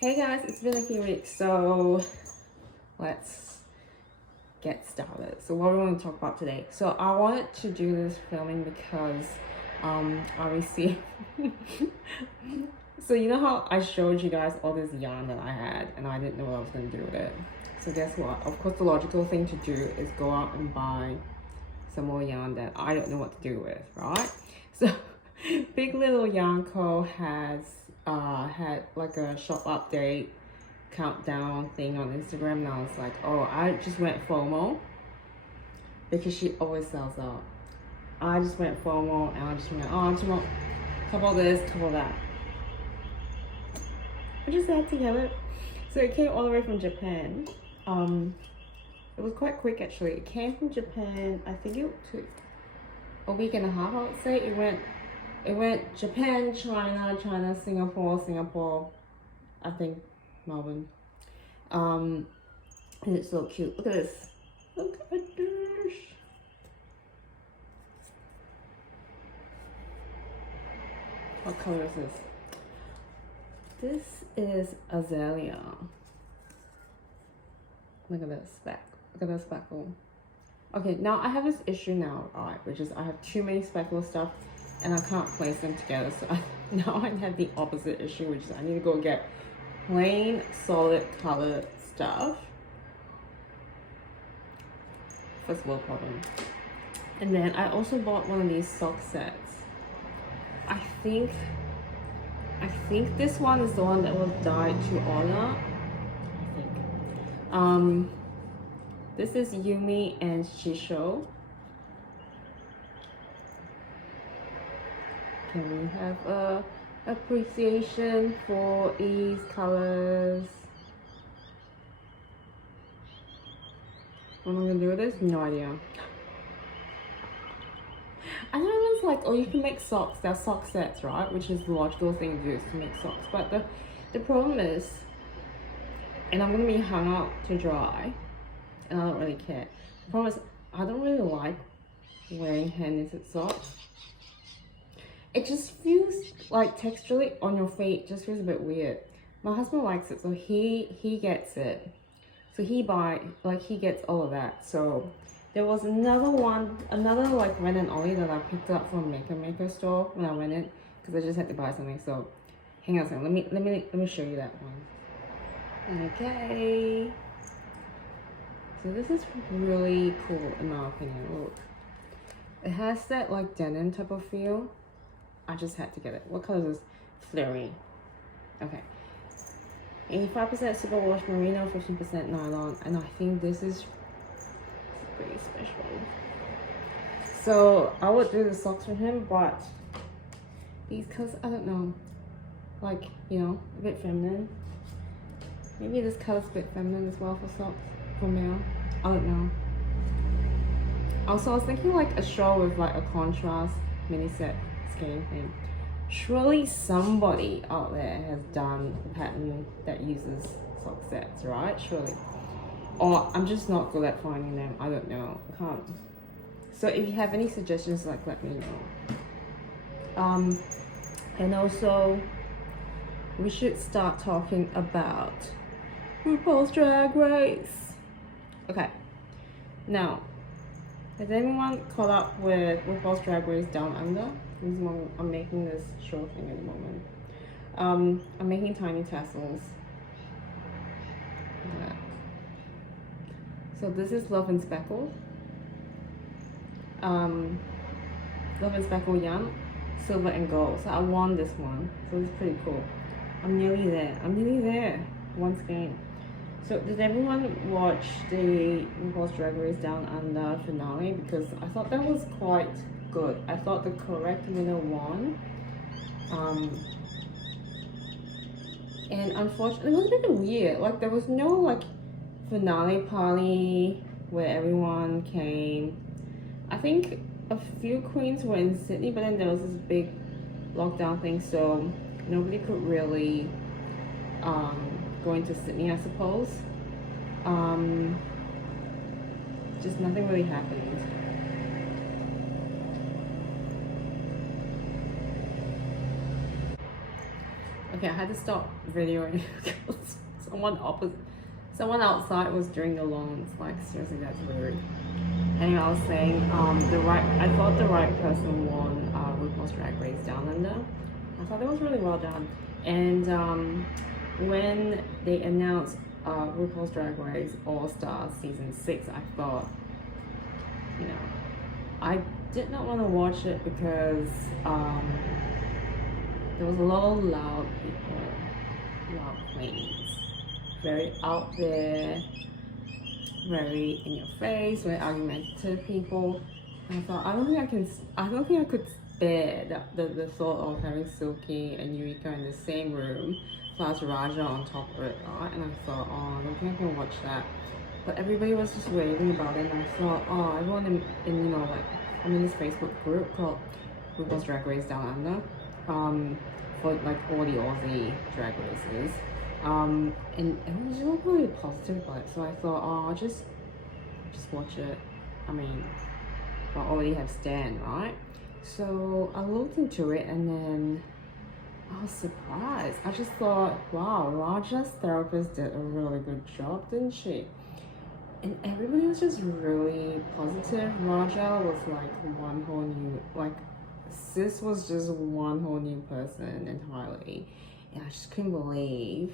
Hey guys, it's been a few weeks, so let's get started. So what we want to talk about today. So I wanted to do this filming because I received so you know how I showed you guys all this yarn that I had and I didn't know what I was going to do with it. So guess what? Of course the logical thing to do is go out and buy some more yarn that I don't know what to do with, right? So Big Little Yarn Co has had like a shop update countdown thing on Instagram, and I was like, oh, I just went FOMO because she always sells out. I just went FOMO and I just went, oh, I just want couple this, couple that. I just had to get it. So it came all the way from Japan. It was quite quick actually. It came from Japan. I think it took a week and a half, I would say. It went Japan, China, Singapore, I think Melbourne. And it's so cute. Look at this. Look at this. What color is this? This is azalea. Look at this speck. Look at this speckle. Okay, now I have this issue now, right, which is I have too many speckle stuff and I can't place them together. So now I have the opposite issue, which is I need to go get plain solid colored stuff. First world problem. And then I also bought one of these sock sets. I think this one is the one that was dyed to order. I think. This is Yumi and Shisho. Can we have a appreciation for these colors? What am I gonna do with this? No idea. I know it's like, oh, you can make socks. They're sock sets, right? Which is the logical thing to do, is to make socks. But the problem is, and I'm gonna be hung out to dry, and I don't really care. The problem is, I don't really like wearing hand-knitted socks. It just feels like texturally on your feet, just feels a bit weird. My husband likes it, so he gets it. So he gets all of that. So there was another like Ren and Ollie that I picked up from Maker store when I went in, because I just had to buy something. So hang on a second, let me show you that one. Okay. So this is really cool in my opinion. Look, it has that like denim type of feel. I just had to get it. What color is this? Fleury. Okay. 85% superwash merino, 15% nylon, and I think this is pretty special. So I would do the socks for him, but these colors, I don't know, like, you know, a bit feminine. Maybe this color's a bit feminine as well for socks, for male. I don't know. Also, I was thinking like a shawl with like a contrast mini set skein thing. Surely somebody out there has done a pattern that uses sock sets, right? Surely. Or I'm just not good at finding them. I don't know. I can't. So if you have any suggestions, like, let me know. And also, we should start talking about RuPaul's Drag Race. Okay. Now, has anyone caught up with RuPaul's Drag Race Down Under? I'm making this short thing at the moment. I'm making Tiny Tassels. Look at that. So this is Love and Speckle. Love and Speckle yarn, silver and gold. So I won this one. So it's pretty cool. I'm nearly there. One skein. So did everyone watch the RuPaul's Drag Race Down Under finale? Because I thought that was quite good. I thought the correct winner won. And unfortunately, it was a bit weird. Like, there was no like finale party where everyone came. I think a few queens were in Sydney, but then there was this big lockdown thing, so nobody could really go into Sydney, I suppose. Just nothing really happened. Okay, I had to stop videoing because someone outside was doing the lawns. Like seriously, that's weird. Anyway, I was saying, I thought the right person won RuPaul's Drag Race Down Under. I thought it was really well done. And when they announced RuPaul's Drag Race All Stars Season 6, I thought, you know, I did not want to watch it because there was a lot of loud people, loud queens, very out there, very in your face, very argumentative people. And I thought, I don't think I could bear the thought of having Silky and Eureka in the same room, plus Raja on top of it, right? And I thought, oh, I don't think I can watch that. But everybody was just raving about it, and I thought, oh, everyone in you know, like, I'm in this Facebook group called RuPaul's Drag Race Down Under, for like all the Aussie drag races. And it was all really positive about it, so I thought, oh, I'll just watch it. I mean, I already have Stan, right? So I looked into it, and then I was surprised. I just thought, wow, Raja's therapist did a really good job, didn't she? And everybody was just really positive. Raja was like one whole new, like, sis was just one whole new person entirely. And I just couldn't believe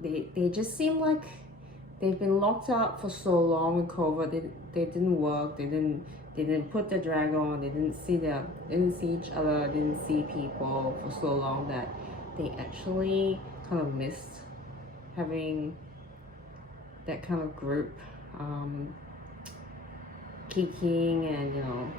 they just seem like they've been locked up for so long with COVID. They didn't work, they didn't put their drag on, they didn't see each other, didn't see people for so long that they actually kind of missed having that kind of group kicking and, you know,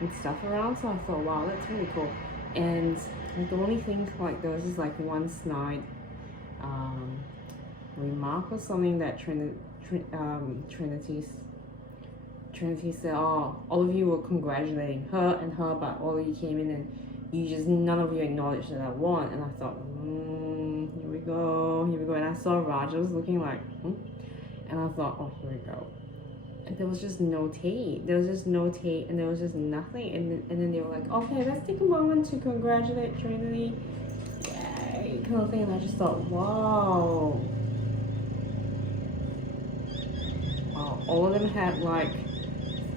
and stuff around. So I thought, wow, that's really cool. And like the only thing, like, there was just like one snide remark or something that Trinity said, oh, all of you were congratulating her and her, but all of you came in and none of you acknowledged that I won. And I thought, here we go. And I saw Raja was looking like, and I thought, oh, here we go. And there was just no tea. And there was just nothing. And then they were like, okay, let's take a moment to congratulate Trinity. Yay, kind of thing. And I just thought, wow. Wow, all of them had like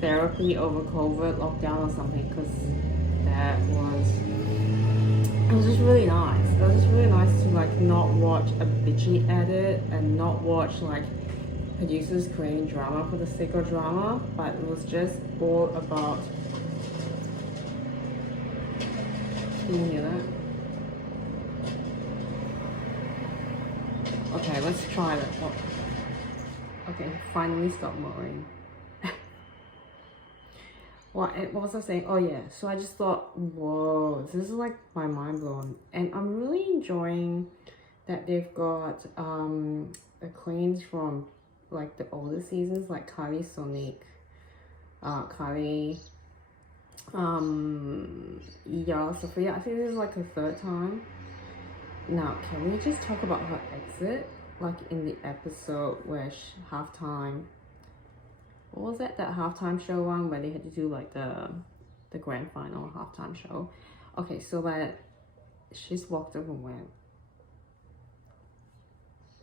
therapy over COVID lockdown or something, because it was just really nice. It was just really nice to like not watch a bitchy edit and not watch like producers creating drama for the sake of drama, but it was just all about. Can you hear that? Okay, let's try that. Oh. Okay, finally stop mowing. What was I saying? Oh yeah, so I just thought, whoa, this is like my mind blown. And I'm really enjoying that they've got the queens from like the older seasons, like Kylie Sonic, Kylie, yeah, Sophia. I think this is like her third time. Now, can we just talk about her exit? Like in the episode where halftime, what was that halftime show one where they had to do like the grand final halftime show? Okay, so that she's walked up and went.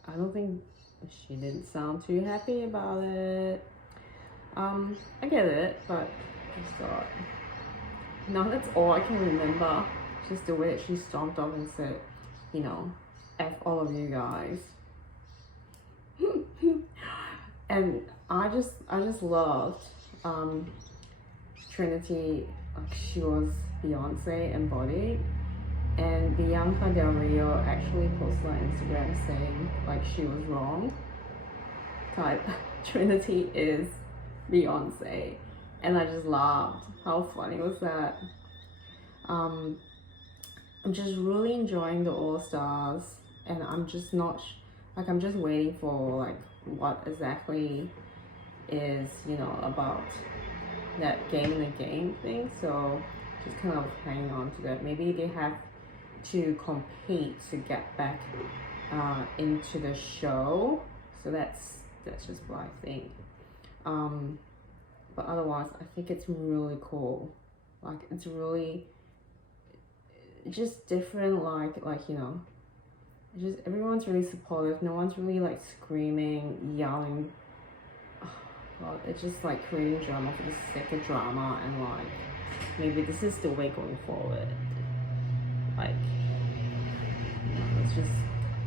I don't think she didn't sound too happy about it. I get it, but I just thought, no, that's all I can remember. Just the way that she stomped off and said, you know, F all of you guys. And I just loved Trinity. Like, she was Beyonce embodied, and Bianca Del Rio actually posted on Instagram saying like she was wrong. Type Trinity is Beyonce, and I just laughed. How funny was that? I'm just really enjoying the All Stars, and I'm just not like, I'm just waiting for like what exactly is, you know, about that game in the game thing. So just kind of hanging on to that. Maybe they have to compete to get back into the show. So that's just what I think. But otherwise, I think it's really cool. Like, it's really, just different, like, you know, just everyone's really supportive. No one's really like screaming, yelling. Well, it's just like creating drama for the sake of drama, and like maybe this is the way going forward. Like, you know, it's just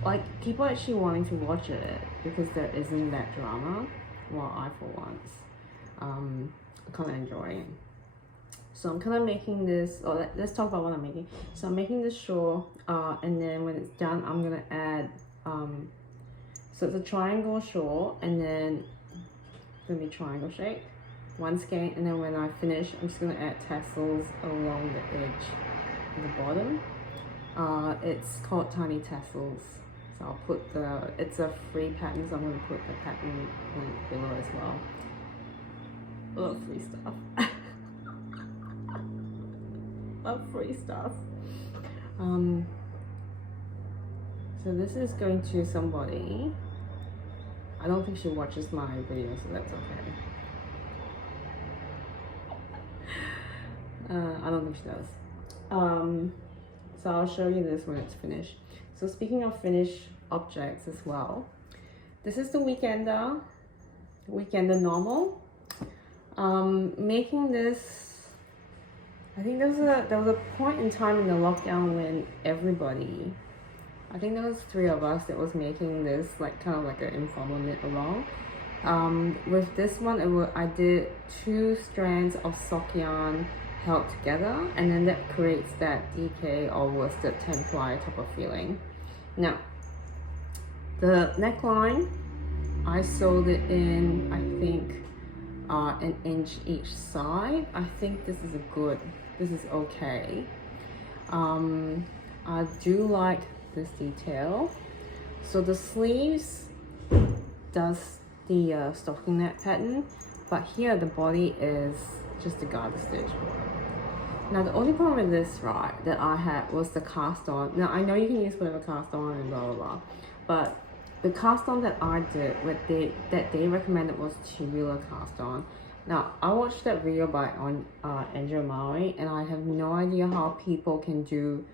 like people actually wanting to watch it because there isn't that drama. Well, I for once, kind of enjoying. So I'm kind of making this, or let's talk about what I'm making. So I'm making this shawl, and then when it's done, I'm gonna add, so it's a triangle shawl, and then it's gonna be triangle shape, one skein, and then when I finish, I'm just gonna add tassels along the edge at the bottom. It's called Tiny Tassels. So I'll put it's a free pattern, so I'm gonna put the pattern link below as well. Love free stuff. Love free stuff. So this is going to somebody. I don't think she watches my videos, so that's okay. I don't think she does. So I'll show you this when it's finished. So speaking of finished objects as well, this is the Weekender normal. Making this, I think there was a point in time in the lockdown when everybody, I think there was 3 of us that was making this like kind of like an informal knit along. With this one, I did 2 strands of sock yarn held together, and then that creates that DK or worsted 10-ply type of feeling. Now, the neckline, I sewed it in, I think, an inch each side. I think this is okay. I do like this detail. So the sleeves does the stocking neck pattern, but here the body is just a garter stitch. Now the only problem with this, right, that I had was the cast on. Now I know you can use whatever cast on and blah blah blah, but the cast on that I did, that they recommended was tubular cast on. Now I watched that video by Andrea Mowry, and I have no idea how people can do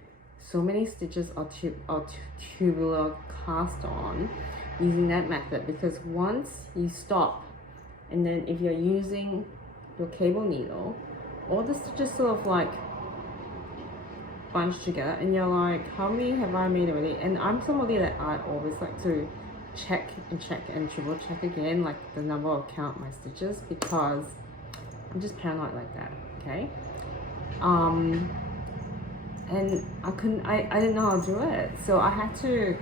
so many stitches of tubular cast on using that method, because once you stop, and then if you're using your cable needle, all the stitches sort of like bunch together, and you're like, how many have I made already? And I'm somebody that I always like to check and triple check again, like the number of count my stitches, because I'm just paranoid like that, okay? And I didn't know how to do it, so I had to,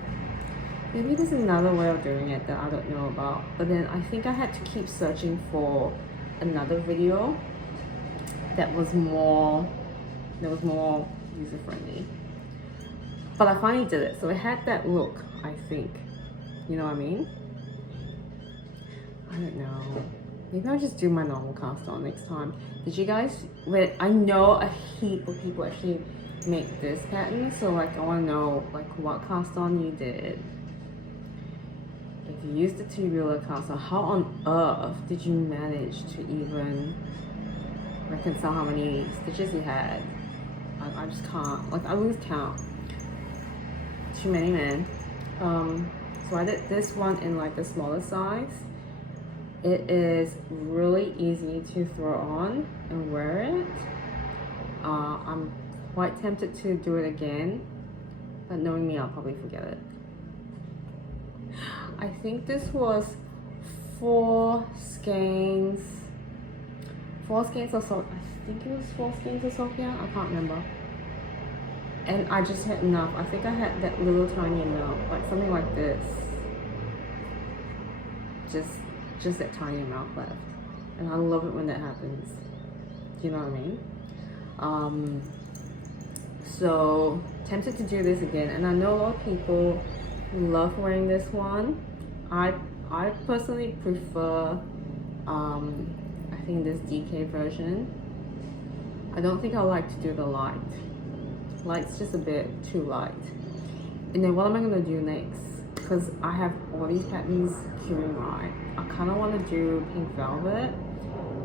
maybe there's another way of doing it that I don't know about, but then I think I had to keep searching for another video that was more user-friendly. But I finally did it, so it had that look, I think. You know what I mean? I don't know. Maybe I'll just do my normal cast on next time. Did you guys, I know a heap of people actually make this pattern, so like I want to know like what cast on you did. If you used the tubular cast on, how on earth did you manage to even reconcile how many stitches you had? I just can't, like I lose count. Too many, man. So I did this one in like the smaller size. It is really easy to throw on and wear it. I'm quite tempted to do it again, but knowing me, I'll probably forget it. I think this was 4 skeins of sock. I think it was 4 skeins of sock yarn. I can't remember. And I just had enough. I think I had that little tiny amount, like something like this. Just that tiny amount left. And I love it when that happens. Do you know what I mean? So tempted to do this again, and I know a lot of people love wearing this one. I personally prefer I think this DK version. I don't think I like to do the light. Light's just a bit too light. And then what am I gonna do next? Because I have all these patterns queuing right. I kind of want to do pink velvet,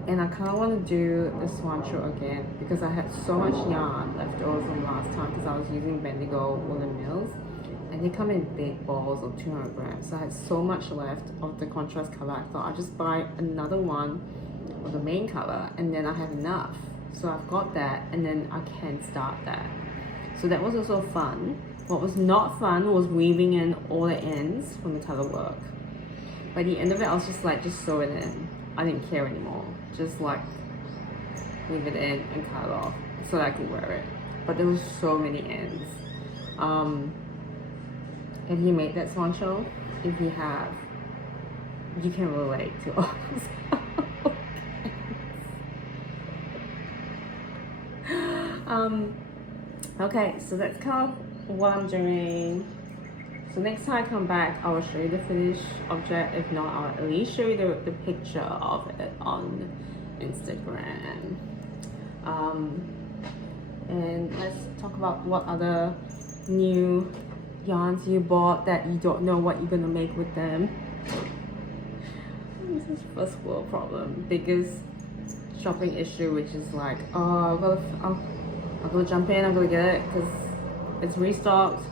And I kind of want to do the cilantro again because I had so much yarn left over from last time because I was using Bendigo woolen mills, and they come in big balls of 200 grams. So I had so much left of the contrast color. I thought I'd just buy another one of the main color, and then I have enough. So I've got that, and then I can start that. So that was also fun. What was not fun was weaving in all the ends from the color work. By the end of it, I was just like, just sew it in. I didn't care anymore. Just like leave it in and cut it off so that I could wear it. But there was so many ends. Have you made that cilantro? If you have, you can relate to all those. Okay, so that's kind of what I'm doing. So next time I come back, I will show you the finished object. If not, I'll at least show you the picture of it on Instagram. And let's talk about what other new yarns you bought that you don't know what you're gonna make with them. This is first world problem. Biggest shopping issue, which is like, oh, I'm gonna jump in, I'm gonna get it because it's restocked.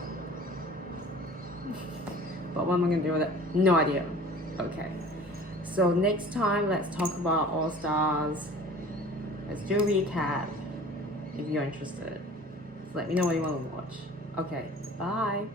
But what am I gonna do with it? No idea. Okay. So next time, let's talk about All Stars. Let's do a recap if you're interested. So let me know what you want to watch. Okay, bye.